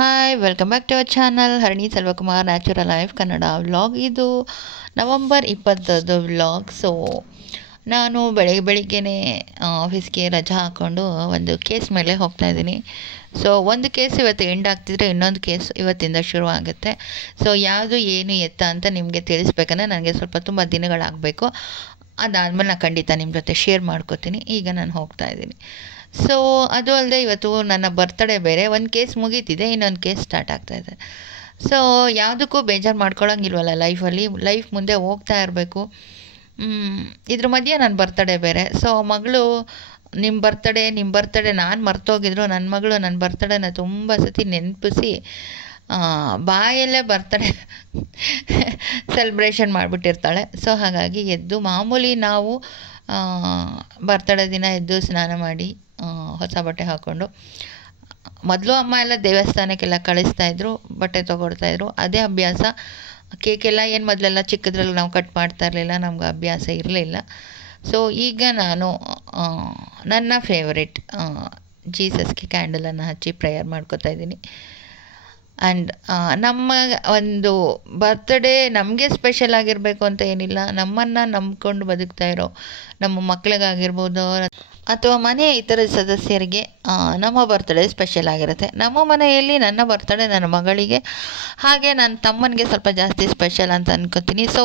Hi welcome back to our channel Harini Selvakumar natural life Kannada vlog. ಇದು November 20ದು vlog. So ನಾನು ಬೆಳಿಗ್ಗೆನೇ ಆಫೀಸ್ಗೆ ರಜಾ ಹಾಕ್ಕೊಂಡು ಒಂದು ಕೇಸ್ ಮೇಲೆ ಹೋಗ್ತಾಯಿದ್ದೀನಿ. ಸೊ ಒಂದು ಕೇಸ್ ಇವತ್ತು ಎಂಡ್ ಆಗ್ತಿದ್ರೆ ಇನ್ನೊಂದು ಕೇಸ್ ಇವತ್ತಿಂದ ಶುರು ಆಗುತ್ತೆ. ಸೊ ಯಾವುದು ಏನು ಎತ್ತ ಅಂತ ನಿಮಗೆ ತಿಳಿಸ್ಬೇಕಂದ್ರೆ ನನಗೆ ತುಂಬ ದಿನಗಳಾಗಬೇಕು. ಅದಾದಮೇಲೆ ನಾನು ಖಂಡಿತ ನಿಮ್ಮ ಜೊತೆ ಶೇರ್ ಮಾಡ್ಕೋತೀನಿ. ಈಗ ನಾನು ಹೋಗ್ತಾಯಿದ್ದೀನಿ. ಸೊ ಅದು ಅಲ್ಲದೆ ಇವತ್ತು ನನ್ನ ಬರ್ತಡೇ ಬೇರೆ. ಒಂದು ಕೇಸ್ ಮುಗೀತಿದೆ, ಇನ್ನೊಂದು ಕೇಸ್ ಸ್ಟಾರ್ಟ್ ಆಗ್ತಾಯಿದೆ. ಸೊ ಯಾವುದಕ್ಕೂ ಬೇಜಾರು ಮಾಡ್ಕೊಳ್ಳೋಂಗಿಲ್ವಲ್ಲ ಲೈಫಲ್ಲಿ. ಲೈಫ್ ಮುಂದೆ ಹೋಗ್ತಾ ಇರಬೇಕು. ಇದ್ರ ಮಧ್ಯೆ ನನ್ನ ಬರ್ತಡೇ ಬೇರೆ. ಸೊ ಮಗಳು ನಿಮ್ಮ ಬರ್ತಡೇ ನಾನು ಮರ್ತೋಗಿದ್ರು ನನ್ನ ಮಗಳು ನನ್ನ ಬರ್ತಡೇನ ತುಂಬ ಸತಿ ನೆನಪಿಸಿ ಬಾಯಲ್ಲೇ ಬರ್ತಡೇ ಸೆಲೆಬ್ರೇಷನ್ ಮಾಡಿಬಿಟ್ಟಿರ್ತಾಳೆ. ಸೊ ಹಾಗಾಗಿ ಎದ್ದು ಮಾಮೂಲಿ ನಾವು ಬರ್ತಡೇ ದಿನ ಎದ್ದು ಸ್ನಾನ ಮಾಡಿ ಹೊಸ ಬಟ್ಟೆ ಹಾಕ್ಕೊಂಡು, ಮೊದಲು ಅಮ್ಮ ಎಲ್ಲ ದೇವಸ್ಥಾನಕ್ಕೆಲ್ಲ ಕಳಿಸ್ತಾಯಿದ್ರು, ಬಟ್ಟೆ ತೊಗೊಡ್ತಾಯಿದ್ರು. ಅದೇ ಅಭ್ಯಾಸ. ಕೇಕೆಲ್ಲ ಏನು ಮೊದಲೆಲ್ಲ ಚಿಕ್ಕದ್ರಲ್ಲಿ ನಾವು ಕಟ್ ಮಾಡ್ತಾ ಇರಲಿಲ್ಲ, ನಮ್ಗೆ ಅಭ್ಯಾಸ ಇರಲಿಲ್ಲ. ಸೊ ಈಗ ನಾನು ನನ್ನ ಫೇವ್ರೆಟ್ ಜೀಸಸ್ಗೆ ಕ್ಯಾಂಡಲನ್ನು ಹಚ್ಚಿ ಪ್ರೇಯರ್ ಮಾಡ್ಕೋತಾ ಇದ್ದೀನಿ. ಆ್ಯಂಡ್ ನಮ್ಮ ಒಂದು ಬರ್ತ್ಡೇ ನಮಗೆ ಸ್ಪೆಷಲ್ ಆಗಿರಬೇಕು ಅಂತ ಏನಿಲ್ಲ. ನಮ್ಮನ್ನು ನಂಬ್ಕೊಂಡು ಬದುಕ್ತಾ ಇರೋ ನಮ್ಮ ಮಕ್ಕಳಿಗಾಗಿರ್ಬೋದು ಅಥವಾ ಮನೆಯ ಇತರ ಸದಸ್ಯರಿಗೆ ನಮ್ಮ ಬರ್ತ್ಡೇ ಸ್ಪೆಷಲ್ ಆಗಿರುತ್ತೆ. ನಮ್ಮ ಮನೆಯಲ್ಲಿ ನನ್ನ ಬರ್ತ್ಡೇ ನನ್ನ ಮಗಳಿಗೆ, ಹಾಗೆ ನನ್ನ ತಮ್ಮನಿಗೆ ಸ್ವಲ್ಪ ಜಾಸ್ತಿ ಸ್ಪೆಷಲ್ ಅಂತ ಅನ್ಕೋತೀನಿ. ಸೊ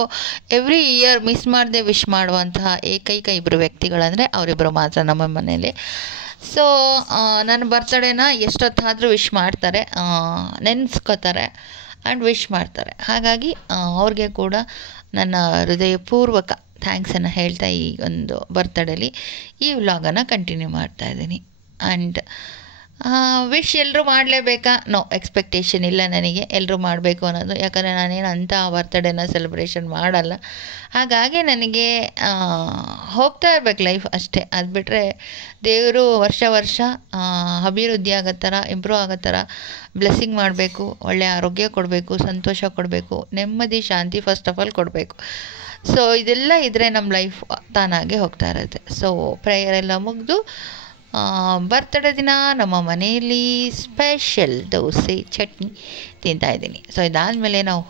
ಎವ್ರಿ ಇಯರ್ ಮಿಸ್ ಮಾಡದೆ ವಿಶ್ ಮಾಡುವಂತಹ ಏಕೈಕ ಇಬ್ಬರು ವ್ಯಕ್ತಿಗಳಂದರೆ ಅವರಿಬ್ಬರು ಮಾತ್ರ ನಮ್ಮ ಮನೆಯಲ್ಲಿ. ಸೊ ನನ್ನ ಬರ್ತಡೇನ ಎಷ್ಟೊತ್ತಾದರೂ ವಿಶ್ ಮಾಡ್ತಾರೆ, ನೆನೆಸ್ಕೋತಾರೆ ಆ್ಯಂಡ್ ವಿಶ್ ಮಾಡ್ತಾರೆ. ಹಾಗಾಗಿ ಅವ್ರಿಗೆ ಕೂಡ ನನ್ನ ಹೃದಯಪೂರ್ವಕ ಥ್ಯಾಂಕ್ಸನ್ನು ಹೇಳ್ತಾ ಈ ಒಂದು ಬರ್ತಡೇಲಿ ಈ ವ್ಲಾಗನ್ನು ಕಂಟಿನ್ಯೂ ಮಾಡ್ತಾಯಿದ್ದೀನಿ. ಆ್ಯಂಡ್ ವಿಶ್ ಎಲ್ಲರೂ ಮಾಡಲೇಬೇಕಾ? ನೋ, ಎಕ್ಸ್ಪೆಕ್ಟೇಷನ್ ಇಲ್ಲ ನನಗೆ ಎಲ್ಲರೂ ಮಾಡಬೇಕು ಅನ್ನೋದು. ಯಾಕಂದರೆ ನಾನೇನು ಅಂಥ ಬರ್ತ್ಡೇನ ಸೆಲೆಬ್ರೇಷನ್ ಮಾಡಲ್ಲ. ಹಾಗಾಗಿ ನನಗೆ ಹೋಗ್ತಾ ಇರ್ಬೇಕು ಲೈಫ್ ಅಷ್ಟೇ. ಅದು ಬಿಟ್ಟರೆ ದೇವರು ವರ್ಷ ಅಭಿವೃದ್ಧಿ ಆಗೋ ಥರ, ಇಂಪ್ರೂವ್ ಆಗೋ ಥರ ಬ್ಲೆಸ್ಸಿಂಗ್ ಮಾಡಬೇಕು, ಒಳ್ಳೆಯ ಆರೋಗ್ಯ ಕೊಡಬೇಕು, ಸಂತೋಷ ಕೊಡಬೇಕು, ನೆಮ್ಮದಿ ಶಾಂತಿ ಫಸ್ಟ್ ಆಫ್ ಆಲ್ ಕೊಡಬೇಕು. ಸೊ ಇದೆಲ್ಲ ಇದ್ದರೆ ನಮ್ಮ ಲೈಫ್ ತಾನಾಗೆ ಹೋಗ್ತಾ ಇರುತ್ತೆ. ಸೊ ಪ್ರೇಯರ್ ಎಲ್ಲ ಮುಗಿದು ಬರ್ತಡೇ ದಿನ ನಮ್ಮ ಮನೆಯಲ್ಲಿ ಸ್ಪೆಷಲ್ ದೋಸೆ ಚಟ್ನಿ ತಿಂತಾಯಿದ್ದೀನಿ. ಸೊ ಇದಾದಮೇಲೆ ನಾವು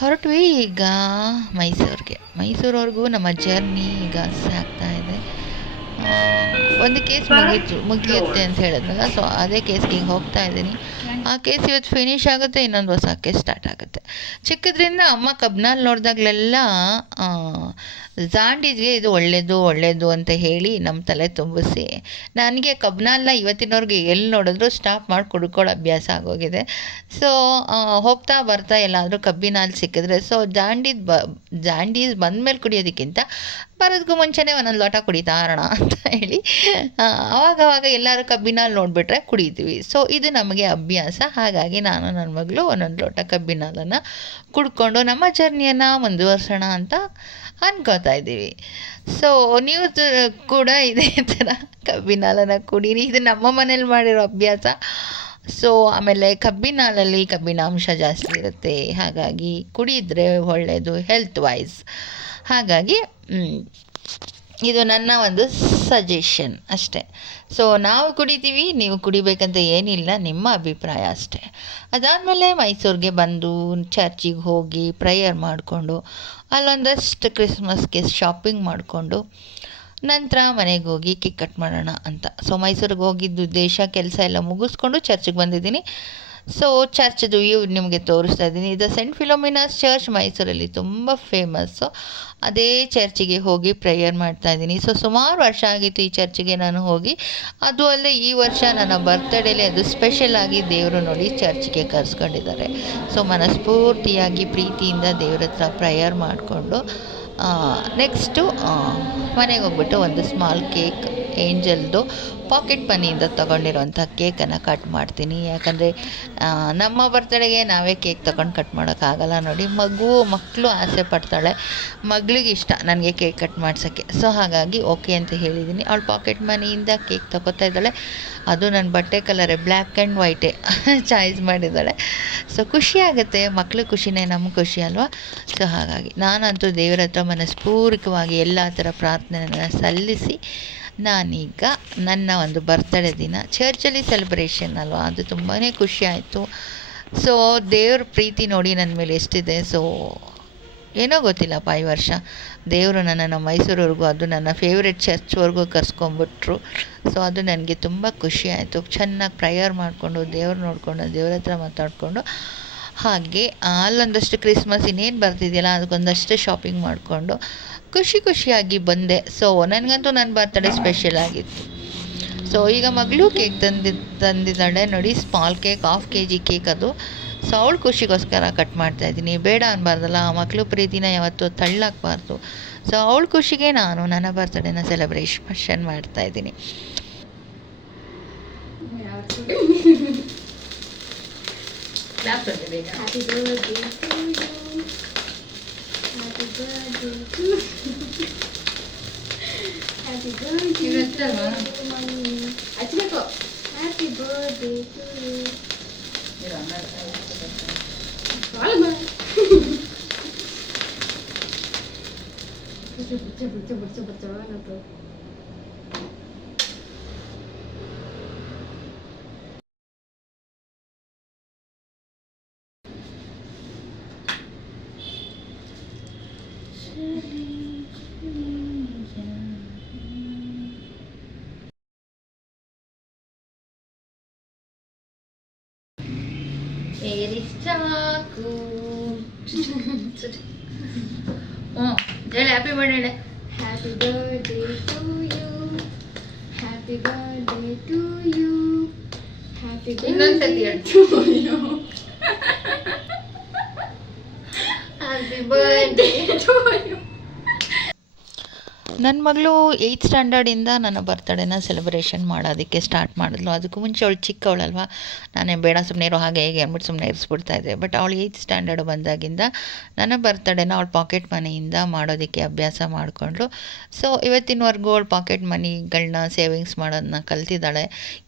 ಹೊರಟ್ವಿ ಈಗ ಮೈಸೂರವರೆಗೂ ನಮ್ಮ ಜರ್ನಿ ಈಗ ಸಾಗ್ತಾಯಿದೆ. ಒಂದು ಕೇಸ್ ಮುಗಿಯುತ್ತೆ ಅಂತ ಹೇಳಿದ್ನಲ್ಲ, ಸೊ ಅದೇ ಕೇಸ್ಗೆ ಈಗ ಹೋಗ್ತಾ ಇದ್ದೀನಿ. ಆ ಕೇಸ್ ಇವತ್ತು ಫಿನಿಷ್ ಆಗುತ್ತೆ, ಇನ್ನೊಂದು ಹೊಸ ಕೇಸ್ ಸ್ಟಾರ್ಟ್ ಆಗುತ್ತೆ. ಚಿಕ್ಕದ್ರಿಂದ ಅಮ್ಮ ಕಬ್ನಲ್ಲಿ ನೋಡಿದಾಗಲೆಲ್ಲ ಜಾಂಡೀಸ್ಗೆ ಇದು ಒಳ್ಳೆಯದು ಅಂತ ಹೇಳಿ ನಮ್ಮ ತಲೆ ತುಂಬಿಸಿ ನನಗೆ ಕಬ್ನಾಲ್ನ ಇವತ್ತಿನವ್ರಿಗೆ ಎಲ್ಲಿ ನೋಡಿದ್ರು ಸ್ಟಾಪ್ ಮಾಡಿ ಕುಡ್ಕೊಳ್ಳೋ ಅಭ್ಯಾಸ ಆಗೋಗಿದೆ. ಸೊ ಹೋಗ್ತಾ ಬರ್ತಾ ಎಲ್ಲಾದರೂ ಕಬ್ಬಿನ ಹಾಲು ಸಿಕ್ಕಿದ್ರೆ, ಸೊ ಜಾಂಡೀಸ್ ಬಂದಮೇಲೆ ಕುಡಿಯೋದಕ್ಕಿಂತ ಬರೋದಕ್ಕೂ ಮುಂಚೆನೇ ಒಂದೊಂದು ಲೋಟ ಕುಡಿತಾ ಇರೋಣ ಅಂತ ಹೇಳಿ ಆವಾಗ ಎಲ್ಲರೂ ಕಬ್ಬಿನ ಹಾಲು ನೋಡಿಬಿಟ್ರೆ ಕುಡಿತೀವಿ. ಸೊ ಇದು ನಮಗೆ ಅಭ್ಯಾಸ. ಹಾಗಾಗಿ ನಾನು ನನ್ನ ಮಗಳು ಒಂದೊಂದು ಲೋಟ ಕಬ್ಬಿನ ಹಾಲನ್ನು ಕುಡ್ಕೊಂಡು ನಮ್ಮ ಜರ್ನಿಯನ್ನು ಮುಂದುವರ್ಸೋಣ ಅಂತ ಅನ್ಕೋತಾ ಇದ್ದೀವಿ. ಸೊ ನೀವು ಕೂಡ ಇದೇ ಥರ ಕಬ್ಬಿನ ಹಾಲನ್ನು ಕುಡೀರಿ. ಇದು ನಮ್ಮ ಮನೇಲಿ ಮಾಡಿರೋ ಅಭ್ಯಾಸ. ಸೊ ಆಮೇಲೆ ಕಬ್ಬಿನ ಹಾಲಲ್ಲಿ ಕಬ್ಬಿನಾಂಶ ಜಾಸ್ತಿ ಇರುತ್ತೆ, ಹಾಗಾಗಿ ಕುಡಿದ್ರೆ ಒಳ್ಳೆಯದು ಹೆಲ್ತ್ ವೈಸ್. ಹಾಗಾಗಿ ಇದು ನನ್ನ ಒಂದು ಸಜೆಷನ್ ಅಷ್ಟೇ. ಸೊ ನಾವು ಕುಡಿತೀವಿ, ನೀವು ಕುಡಿಬೇಕಂತ ಏನಿಲ್ಲ, ನಿಮ್ಮ ಅಭಿಪ್ರಾಯ ಅಷ್ಟೇ. ಅದಾದಮೇಲೆ ಮೈಸೂರಿಗೆ ಬಂದು ಚರ್ಚಿಗೆ ಹೋಗಿ ಪ್ರೇಯರ್ ಮಾಡಿಕೊಂಡು ಅಲ್ಲೊಂದಷ್ಟು ಕ್ರಿಸ್ಮಸ್ಗೆ ಶಾಪಿಂಗ್ ಮಾಡಿಕೊಂಡು ನಂತರ ಮನೆಗೆ ಹೋಗಿ ಕೇಕ್ ಕಟ್ ಮಾಡೋಣ ಅಂತ. ಸೊ ಮೈಸೂರಿಗೆ ಹೋಗಿದ್ದು ಉದ್ದೇಶ ಕೆಲಸ ಎಲ್ಲ ಮುಗಿಸ್ಕೊಂಡು ಚರ್ಚಿಗೆ ಬಂದಿದ್ದೀನಿ. ಸೊ ಚರ್ಚ್ದು ವ್ಯೂ ನಿಮಗೆ ತೋರಿಸ್ತಾ ಇದ್ದೀನಿ. ಇದು ಸೆಂಟ್ ಫಿಲೋಮಿನಾಸ್ ಚರ್ಚ್ ಮೈಸೂರಲ್ಲಿ ತುಂಬ ಫೇಮಸ್ಸು. ಅದೇ ಚರ್ಚಿಗೆ ಹೋಗಿ ಪ್ರೇಯರ್ ಮಾಡ್ತಾ ಇದ್ದೀನಿ. ಸೊ ಸುಮಾರು ವರ್ಷ ಆಗಿತ್ತು ಈ ಚರ್ಚಿಗೆ ನಾನು ಹೋಗಿ. ಅದು ಅಲ್ಲದೆ ಈ ವರ್ಷ ನನ್ನ ಬರ್ತಡೇಲಿ ಅದು ಸ್ಪೆಷಲ್ ಆಗಿ ದೇವರು ನೋಡಿ ಚರ್ಚ್ಗೆ ಕರೆಸ್ಕೊಂಡಿದ್ದಾರೆ. ಸೊ ಮನಸ್ಫೂರ್ತಿಯಾಗಿ ಪ್ರೀತಿಯಿಂದ ದೇವ್ರ ಹತ್ರ ಪ್ರೇಯರ್ ಮಾಡಿಕೊಂಡು ನೆಕ್ಸ್ಟು ಮನೆಗೆ ಹೋಗ್ಬಿಟ್ಟು ಒಂದು ಸ್ಮಾಲ್ ಕೇಕ್, ಏಂಜಲ್ದು ಪಾಕೆಟ್ ಮನಿಯಿಂದ ತೊಗೊಂಡಿರೋಂಥ ಕೇಕನ್ನು ಕಟ್ ಮಾಡ್ತೀನಿ. ಯಾಕಂದರೆ ನಮ್ಮ ಬರ್ತಡೆಗೆ ನಾವೇ ಕೇಕ್ ತೊಗೊಂಡು ಕಟ್ ಮಾಡೋಕ್ಕಾಗಲ್ಲ ನೋಡಿ. ಮಕ್ಕಳು ಆಸೆ ಪಡ್ತಾಳೆ, ಮಗಳಿಗೆ ಇಷ್ಟ ನನಗೆ ಕೇಕ್ ಕಟ್ ಮಾಡ್ಸೋಕ್ಕೆ. ಸೊ ಹಾಗಾಗಿ ಓಕೆ ಅಂತ ಹೇಳಿದ್ದೀನಿ. ಅವಳು ಪಾಕೆಟ್ ಮನಿಯಿಂದ ಕೇಕ್ ತೊಗೋತಾ ಇದ್ದಾಳೆ. ಅದು ನನ್ನ ಬಟ್ಟೆ ಕಲರೇ ಬ್ಲ್ಯಾಕ್ ಆ್ಯಂಡ್ ವೈಟೇ ಚಾಯ್ಸ್ ಮಾಡಿದ್ದಾಳೆ. ಸೊ ಖುಷಿ ಆಗುತ್ತೆ, ಮಕ್ಕಳು ಖುಷಿನೇ ನಮ್ಗೆ ಖುಷಿ ಅಲ್ವಾ. ಸೊ ಹಾಗಾಗಿ ನಾನಂತೂ ದೇವರ ಹತ್ರ ಮನಸ್ಪೂರ್ವಕವಾಗಿ ಎಲ್ಲ ಥರ ಪ್ರಾರ್ಥನೆಯನ್ನು ಸಲ್ಲಿಸಿ ನಾನೀಗ ನನ್ನ ಒಂದು ಬರ್ತಡೇ ದಿನ ಚರ್ಚಲ್ಲಿ ಸೆಲೆಬ್ರೇಷನ್ ಅಲ್ವಾ, ಅದು ತುಂಬಾ ಖುಷಿ ಆಯಿತು. ಸೊ ದೇವ್ರ ಪ್ರೀತಿ ನೋಡಿ ನನ್ನ ಮೇಲೆ ಎಷ್ಟಿದೆ. ಸೊ ಏನೋ ಗೊತ್ತಿಲ್ಲಪ್ಪ, ಈ ವರ್ಷ ದೇವರು ನನ್ನನ್ನು ಮೈಸೂರವರೆಗೂ, ಅದು ನನ್ನ ಫೇವ್ರೆಟ್ ಚರ್ಚ್ವರೆಗೂ ಕರ್ಸ್ಕೊಂಬಿಟ್ರು. ಸೊ ಅದು ನನಗೆ ತುಂಬ ಖುಷಿ ಆಯಿತು. ಚೆನ್ನಾಗಿ ಪ್ರೇಯರ್ ಮಾಡಿಕೊಂಡು ದೇವ್ರು ನೋಡಿಕೊಂಡು ದೇವ್ರ ಹತ್ರ ಮಾತಾಡಿಕೊಂಡು, ಹಾಗೆ ಅಲ್ಲೊಂದಷ್ಟು ಕ್ರಿಸ್ಮಸ್ ಇನ್ನೇನು ಬರ್ತಿದೆಯಲ್ಲ ಅದಕ್ಕೊಂದಷ್ಟು ಶಾಪಿಂಗ್ ಮಾಡಿಕೊಂಡು ಖುಷಿಯಾಗಿ ಬಂದೆ. ಸೊ ನನಗಂತೂ ನನ್ನ ಬರ್ತಡೇ ಸ್ಪೆಷಲ್ ಆಗಿತ್ತು. ಸೊ ಈಗ ಮಗಳು ಕೇಕ್ ತಂದಿದ್ದಾಳೆ ನೋಡಿ, ಸ್ಮಾಲ್ ಕೇಕ್, 1/2 kg ಕೇಕ್ ಅದು. ಸೊ ಅವಳು ಖುಷಿಗೋಸ್ಕರ ಕಟ್ ಮಾಡ್ತಾಯಿದ್ದೀನಿ. ಬೇಡ ಅನ್ಬಾರ್ದಲ್ಲ, ಮಕ್ಕಳು ಪ್ರೀತಿನ ಯಾವತ್ತೂ ತಳ್ಳಾಕಬಾರ್ದು. ಸೊ ಅವಳ ಖುಷಿಗೆ ನಾನು ನನ್ನ ಬರ್ತಡೇನ ಸೆಲೆಬ್ರೇಷನ್ ಮಾಡ್ತಾಯಿದ್ದೀನಿ. Happy birthday to mommy. Achileko. Happy birthday to you. Kalma. Baca mana tuh? ಚಾಕು ಹೇಳಿ happy birthday. Happy birthday to you. Happy birthday to you. Happy ಇನ್ನೊಂದ್ಸತಿ birthday ಹೇಳಿ. to you. Happy birthday. Birthday to you. ನನ್ನ ಮಗಳು 8th ಸ್ಟ್ಯಾಂಡರ್ಡಿಂದ ನನ್ನ ಬರ್ತಡೇನ celebration ಮಾಡೋದಕ್ಕೆ start ಮಾಡಿದ್ಲು. ಅದಕ್ಕೂ ಮುಂಚೆ ಅವಳು ಚಿಕ್ಕವಳಲ್ವ, ನಾನೇ ಬೇಡ ಸುಮ್ಮನೆ ಇರೋ ಹಾಗೆ ಹೇಗೆ ಅಂದ್ಬಿಟ್ಟು ಸುಮ್ಮನೆ ಇರಿಸ್ಬಿಡ್ತಾಯಿದ್ದೆ. ಬಟ್ ಅವಳು 8th ಸ್ಟ್ಯಾಂಡರ್ಡ್ ಬಂದಾಗಿಂದ ನನ್ನ ಬರ್ತಡೇನ ಅವಳು ಪಾಕೆಟ್ ಮನಿಯಿಂದ ಮಾಡೋದಕ್ಕೆ ಅಭ್ಯಾಸ ಮಾಡಿಕೊಂಡ್ಳು. ಸೊ ಇವತ್ತಿನವರೆಗೂ ಅವಳು ಪಾಕೆಟ್ ಮನಿಗಳನ್ನ ಸೇವಿಂಗ್ಸ್ ಮಾಡೋದನ್ನ ಕಲ್ತಿದ್ದಾಳೆ.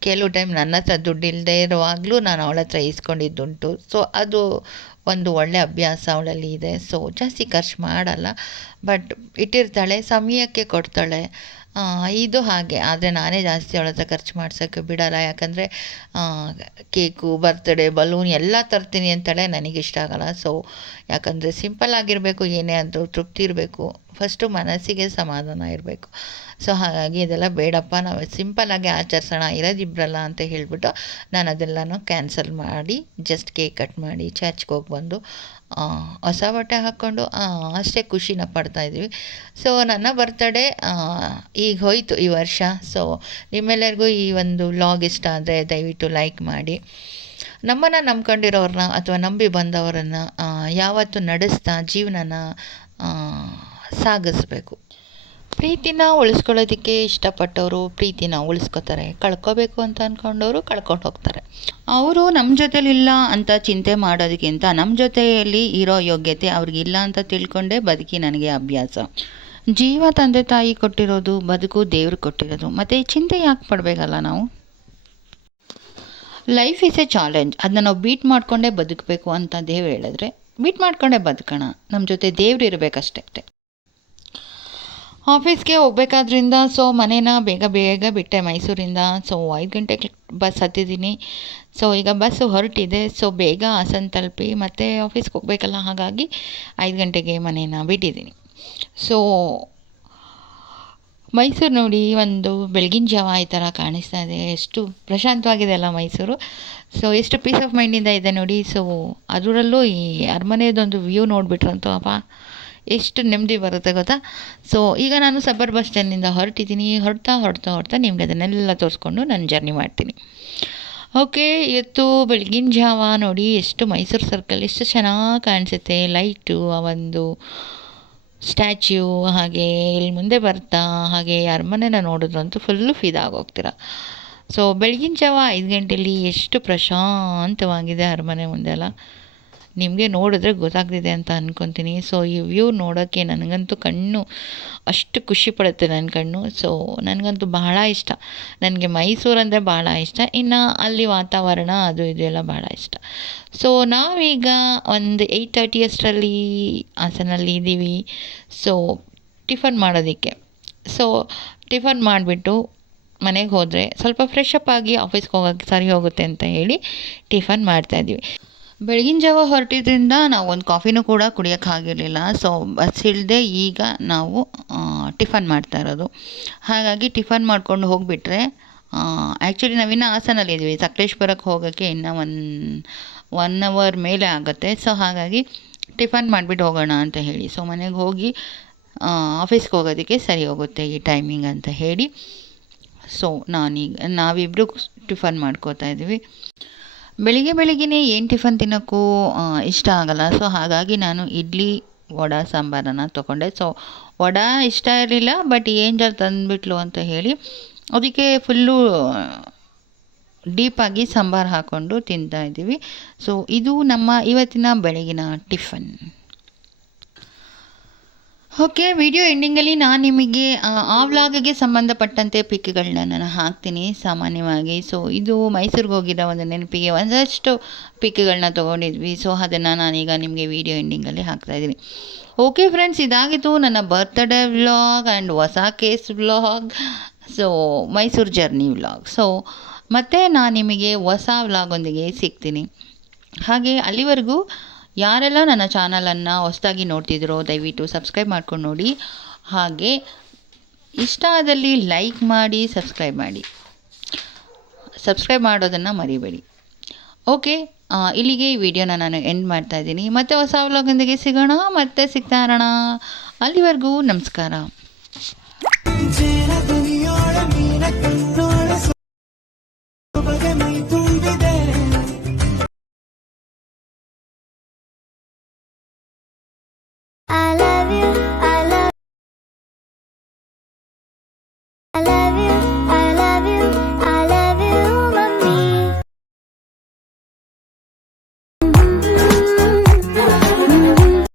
ಕೆಲವು ಟೈಮ್ ನನ್ನ ಹತ್ರ ದುಡ್ಡು ಇಲ್ಲದೆ ಇರುವಾಗಲೂ ನಾನು ಅವಳ ಹತ್ರ ಇಸ್ಕೊಂಡಿದ್ದುಂಟು. ಸೊ ಅದು ಒಂದು ಒಳ್ಳೆಯ ಅಭ್ಯಾಸ ಅವಳಲ್ಲಿ ಇದೆ. ಸೊ ಜಾಸ್ತಿ ಖರ್ಚು ಮಾಡಲ್ಲ, ಬಟ್ ಇಟ್ಟಿರ್ತಾಳೆ, ಸಮಯಕ್ಕೆ ಕೊಡ್ತಾಳೆ. ಇದು ಹಾಗೆ. ಆದರೆ ನಾನೇ ಜಾಸ್ತಿ ಅವಳ ಹತ್ರ ಖರ್ಚು ಮಾಡ್ಸೋಕ್ಕೆ ಬಿಡಲ್ಲ. ಯಾಕಂದರೆ ಕೇಕು, ಬರ್ತಡೇ, ಬಲೂನ್ ಎಲ್ಲ ತರ್ತೀನಿ ಅಂತಾಳೆ, ನನಗಿಷ್ಟ ಆಗಲ್ಲ. ಸೊ ಯಾಕಂದರೆ ಸಿಂಪಲ್ ಆಗಿರಬೇಕು, ಏನೇ ಆದರೂ ತೃಪ್ತಿ ಇರಬೇಕು, ಫಸ್ಟು ಮನಸ್ಸಿಗೆ ಸಮಾಧಾನ ಇರಬೇಕು. ಸೊ ಹಾಗಾಗಿ ಇದೆಲ್ಲ ಬೇಡಪ್ಪ, ನಾವು ಸಿಂಪಲ್ಲಾಗಿ ಆಚರಿಸೋಣ, ಇರೋದಿಬ್ರಲ್ಲ ಅಂತ ಹೇಳಿಬಿಟ್ಟು ನಾನು ಅದೆಲ್ಲನೂ ಕ್ಯಾನ್ಸಲ್ ಮಾಡಿ ಜಸ್ಟ್ ಕೇಕ್ ಕಟ್ ಮಾಡಿ ಚರ್ಚ್ಗೆ ಹೋಗಿ ಬಂದು ಹೊಸ ಬಟ್ಟೆ ಹಾಕ್ಕೊಂಡು ಅಷ್ಟೇ ಖುಷಿನ ಪಡ್ತಾಯಿದ್ವಿ. ಸೊ ನನ್ನ ಬರ್ತಡೇ ಈಗ ಹೋಯಿತು ಈ ವರ್ಷ. ಸೊ ನಿಮ್ಮೆಲ್ಲರಿಗೂ ಈ ಒಂದು ವ್ಲಾಗ್ ಇಷ್ಟ ಆದರೆ ದಯವಿಟ್ಟು ಲೈಕ್ ಮಾಡಿ. ನಮ್ಮನ್ನು ನಂಬ್ಕೊಂಡಿರೋರನ್ನ ಅಥವಾ ನಂಬಿ ಬಂದವರನ್ನು ಯಾವತ್ತೂ ನಡೆಸ್ತಾ ಜೀವನನ ಸಾಗಿಸ್ಬೇಕು. ಪ್ರೀತಿನ ಉಳಿಸ್ಕೊಳ್ಳೋದಕ್ಕೆ ಇಷ್ಟಪಟ್ಟವರು ಪ್ರೀತಿನ ಉಳಿಸ್ಕೋತಾರೆ, ಕಳ್ಕೋಬೇಕು ಅಂತ ಅಂದ್ಕೊಂಡವರು ಕಳ್ಕೊಂಡು ಹೋಗ್ತಾರೆ. ಅವರು ನಮ್ಮ ಜೊತೆಲಿಲ್ಲ ಅಂತ ಚಿಂತೆ ಮಾಡೋದಕ್ಕಿಂತ ನಮ್ಮ ಜೊತೆಯಲ್ಲಿ ಇರೋ ಯೋಗ್ಯತೆ ಅವ್ರಿಗಿಲ್ಲ ಅಂತ ತಿಳ್ಕೊಂಡೇ ಬದುಕಿ ನನಗೆ ಅಭ್ಯಾಸ. ಜೀವ ತಂದೆ ತಾಯಿ ಕೊಟ್ಟಿರೋದು, ಬದುಕು ದೇವ್ರು ಕೊಟ್ಟಿರೋದು, ಮತ್ತು ಚಿಂತೆ ಯಾಕೆ ಪಡಬೇಕಲ್ಲ ನಾವು. ಲೈಫ್ ಈಸ್ ಎ ಚಾಲೆಂಜ್, ಅದನ್ನ ನಾವು ಬೀಟ್ ಮಾಡಿಕೊಂಡೇ ಬದುಕಬೇಕು ಅಂತ ದೇವ್ರು ಹೇಳಿದ್ರೆ ಬೀಟ್ ಮಾಡ್ಕೊಂಡೇ ಬದುಕೋಣ. ನಮ್ಮ ಜೊತೆ ದೇವ್ರು ಇರಬೇಕಷ್ಟೇ. ಆಫೀಸ್ಗೆ ಹೋಗ್ಬೇಕಾದ್ರಿಂದ ಸೊ ಮನೇನ ಬೇಗ ಬಿಟ್ಟೆ ಮೈಸೂರಿಂದ. ಸೊ 5 ಗಂಟೆಗೆ ಬಸ್ ಹತ್ತಿದ್ದೀನಿ. ಸೊ ಈಗ ಬಸ್ಸು ಹೊರಟಿದೆ. ಸೊ ಬೇಗ ಹಾಸನ ತಲುಪಿ ಮತ್ತು ಆಫೀಸ್ಗೆ ಹೋಗಬೇಕಲ್ಲ, ಹಾಗಾಗಿ 5 ಗಂಟೆಗೆ ಮನೇನ ಬಿಟ್ಟಿದ್ದೀನಿ. ಸೊ ಮೈಸೂರು ನೋಡಿ, ಒಂದು ಬೆಳಗಿನ ಜಾವ ಈ ಥರ ಕಾಣಿಸ್ತಾ ಇದೆ. ಎಷ್ಟು ಪ್ರಶಾಂತವಾಗಿದೆ ಅಲ್ಲ ಮೈಸೂರು. ಸೊ ಎಷ್ಟು ಪೀಸ್ ಆಫ್ ಮೈಂಡಿಂದ ಇದೆ ನೋಡಿ. ಸೊ ಅದರಲ್ಲೂ ಈ ಅರಮನೆದೊಂದು ವ್ಯೂ ನೋಡಿಬಿಟ್ರಂತೂ ಅಪ್ಪ ಎಷ್ಟು ನೆಮ್ಮದಿ ಬರುತ್ತೆ ಗೊತ್ತಾ. ಸೊ ಈಗ ನಾನು ಸಬರ್ ಬಸ್ ಸ್ಟ್ಯಾಂಡಿಂದ ಹೊರಟಿದ್ದೀನಿ. ಹೊರಡ್ತಾ ನಿಮಗೆ ಅದನ್ನೆಲ್ಲ ತೋರಿಸ್ಕೊಂಡು ನಾನು ಜರ್ನಿ ಮಾಡ್ತೀನಿ. ಓಕೆ, ಇವತ್ತು ಬೆಳಗಿನ ಜಾವ ನೋಡಿ ಎಷ್ಟು ಮೈಸೂರು ಸರ್ಕಲ್ ಎಷ್ಟು ಚೆನ್ನಾಗಿ ಕಾಣಿಸುತ್ತೆ. ಲೈಟು, ಆ ಒಂದು ಸ್ಟ್ಯಾಚ್ಯೂ, ಹಾಗೆ ಇಲ್ಲಿ ಮುಂದೆ ಬರ್ತಾ ಹಾಗೆ ಅರಮನೆನ ನೋಡಿದ್ರಂತೂ ಫುಲ್ಲು ಫಿದಾಗೋಗ್ತೀರ. ಸೊ ಬೆಳಗಿನ ಜಾವ 5 ಗಂಟೆಯಲ್ಲಿ ಎಷ್ಟು ಪ್ರಶಾಂತವಾಗಿದೆ ಅರಮನೆ ಮುಂದೆ ಅಲ್ಲ. ನಿಮಗೆ ನೋಡಿದ್ರೆ ಗೊತ್ತಾಗ್ತಿದೆ ಅಂತ ಅಂದ್ಕೊತೀನಿ. ಸೊ ಈ ವ್ಯೂ ನೋಡೋಕ್ಕೆ ನನಗಂತೂ ಕಣ್ಣು ಅಷ್ಟು ಖುಷಿ ಪಡುತ್ತೆ ನನ್ನ ಕಣ್ಣು. ಸೊ ನನಗಂತೂ ಬಹಳ ಇಷ್ಟ. ನನಗೆ ಮೈಸೂರು ಅಂದರೆ ಭಾಳ ಇಷ್ಟ. ಇನ್ನು ಅಲ್ಲಿ ವಾತಾವರಣ ಅದು ಇದು ಎಲ್ಲ ಭಾಳ ಇಷ್ಟ. ಸೊ ನಾವೀಗ ಒಂದು 8:30 ಅಷ್ಟರಲ್ಲಿ ಹಾಸನಲ್ಲಿ ಇದ್ದೀವಿ. ಸೊ ಟಿಫನ್ ಮಾಡೋದಕ್ಕೆ. ಸೊ ಟಿಫನ್ ಮಾಡಿಬಿಟ್ಟು ಮನೆಗೆ ಹೋದರೆ ಸ್ವಲ್ಪ ಫ್ರೆಶ್ ಅಪ್ ಆಗಿ ಆಫೀಸ್ಗೆ ಹೋಗೋಕ್ಕೆ ಸರಿ ಹೋಗುತ್ತೆ ಅಂತ ಹೇಳಿ ಟಿಫನ್ ಮಾಡ್ತಾಯಿದ್ವಿ. ಬೆಳಗಿನ ಜಾವ ಹೊರಟಿದ್ರಿಂದ ನಾವು ಒಂದು ಕಾಫಿನೂ ಕೂಡ ಕುಡಿಯೋಕ್ಕಾಗಿರಲಿಲ್ಲ. ಸೊ ಬಸ್ ಇಲ್ಲದೆ ಈಗ ನಾವು ಟಿಫನ್ ಮಾಡ್ತಾ ಇರೋದು. ಹಾಗಾಗಿ ಟಿಫನ್ ಮಾಡ್ಕೊಂಡು ಹೋಗಿಬಿಟ್ರೆ ಆ್ಯಕ್ಚುಲಿ ನಾವಿನ್ನೂ ಹಾಸನಲ್ಲಿದ್ವಿ. ಸಕಲೇಶ್ಪುರಕ್ಕೆ ಹೋಗೋಕ್ಕೆ ಇನ್ನೂ ಒನ್ ಅವರ್ ಮೇಲೆ ಆಗುತ್ತೆ. ಸೊ ಹಾಗಾಗಿ ಟಿಫನ್ ಮಾಡಿಬಿಟ್ಟು ಹೋಗೋಣ ಅಂತ ಹೇಳಿ ಸೊ ಮನೆಗೆ ಹೋಗಿ ಆಫೀಸ್ಗೆ ಹೋಗೋದಕ್ಕೆ ಸರಿ ಹೋಗುತ್ತೆ ಈ ಟೈಮಿಂಗ್ ಅಂತ ಹೇಳಿ ಸೊ ನಾವಿಬ್ಬರು ಟಿಫನ್ ಮಾಡ್ಕೋತಾ ಇದ್ವಿ. ಬೆಳಿಗ್ಗೆನೇ ಏನು ಟಿಫನ್ ತಿನ್ನೋಕ್ಕೂ ಇಷ್ಟ ಆಗಲ್ಲ. ಸೊ ಹಾಗಾಗಿ ನಾನು ಇಡ್ಲಿ ವಡೆ ಸಾಂಬಾರನ್ನು ತೊಗೊಂಡೆ. ಸೊ ವಡೆ ಇಷ್ಟ ಇರಲಿಲ್ಲ, ಬಟ್ ಏಂಜಲ್ ತಂದುಬಿಟ್ಲು ಅಂತ ಹೇಳಿ ಅದಕ್ಕೆ ಫುಲ್ಲು ಡೀಪಾಗಿ ಸಾಂಬಾರು ಹಾಕ್ಕೊಂಡು ತಿಂತಾಯಿದ್ದೀವಿ. ಸೊ ಇದು ನಮ್ಮ ಇವತ್ತಿನ ಬೆಳಗಿನ ಟಿಫನ್. ಓಕೆ, ವಿಡಿಯೋ ಎಂಡಿಂಗಲ್ಲಿ ನಾನು ನಿಮಗೆ ಆ ವ್ಲಾಗಿಗೆ ಸಂಬಂಧಪಟ್ಟಂತೆ ಪಿಕ್ಗಳನ್ನ ನಾನು ಹಾಕ್ತೀನಿ ಸಾಮಾನ್ಯವಾಗಿ. ಸೊ ಇದು ಮೈಸೂರಿಗೆ ಹೋಗಿರೋ ಒಂದು ನೆನಪಿಗೆ ಒಂದಷ್ಟು ಪಿಕ್ಗಳನ್ನ ತೊಗೊಂಡಿದ್ವಿ. ಸೊ ಅದನ್ನು ನಾನೀಗ ನಿಮಗೆ ವಿಡಿಯೋ ಎಂಡಿಂಗಲ್ಲಿ ಹಾಕ್ತಾಯಿದ್ದೀನಿ. ಓಕೆ ಫ್ರೆಂಡ್ಸ್, ಇದಾಗಿತ್ತು ನನ್ನ ಬರ್ತ್ಡೇ ವ್ಲಾಗ್ ಆ್ಯಂಡ್ ಹೊಸ case vlog. So Mysuru journey vlog. So ಮತ್ತೆ ನಾನು ನಿಮಗೆ ಹೊಸ ವ್ಲಾಗೊಂದಿಗೆ ಸಿಗ್ತೀನಿ. ಹಾಗೆ ಅಲ್ಲಿವರೆಗೂ ಯಾರೆಲ್ಲ ನನ್ನ ಚಾನಲನ್ನು ಹೊಸದಾಗಿ ನೋಡ್ತಿದ್ರೋ ದಯವಿಟ್ಟು ಸಬ್ಸ್ಕ್ರೈಬ್ ಮಾಡ್ಕೊಂಡು ನೋಡಿ. ಹಾಗೆ ಇಷ್ಟ ಆದಲ್ಲಿ ಲೈಕ್ ಮಾಡಿ, ಸಬ್ಸ್ಕ್ರೈಬ್ ಮಾಡೋದನ್ನು ಮರಿಬೇಡಿ. ಓಕೆ, ಇಲ್ಲಿಗೆ ಈ ವಿಡಿಯೋನ ನಾನು ಎಂಡ್ ಮಾಡ್ತಾಯಿದ್ದೀನಿ. ಮತ್ತೆ ಹೊಸ ವ್ಲಾಗೊಂದಿಗೆ ಸಿಗೋಣ, ಮತ್ತೆ ಸಿಗ್ತಾ ಇರೋಣ. ಅಲ್ಲಿವರೆಗೂ ನಮಸ್ಕಾರ.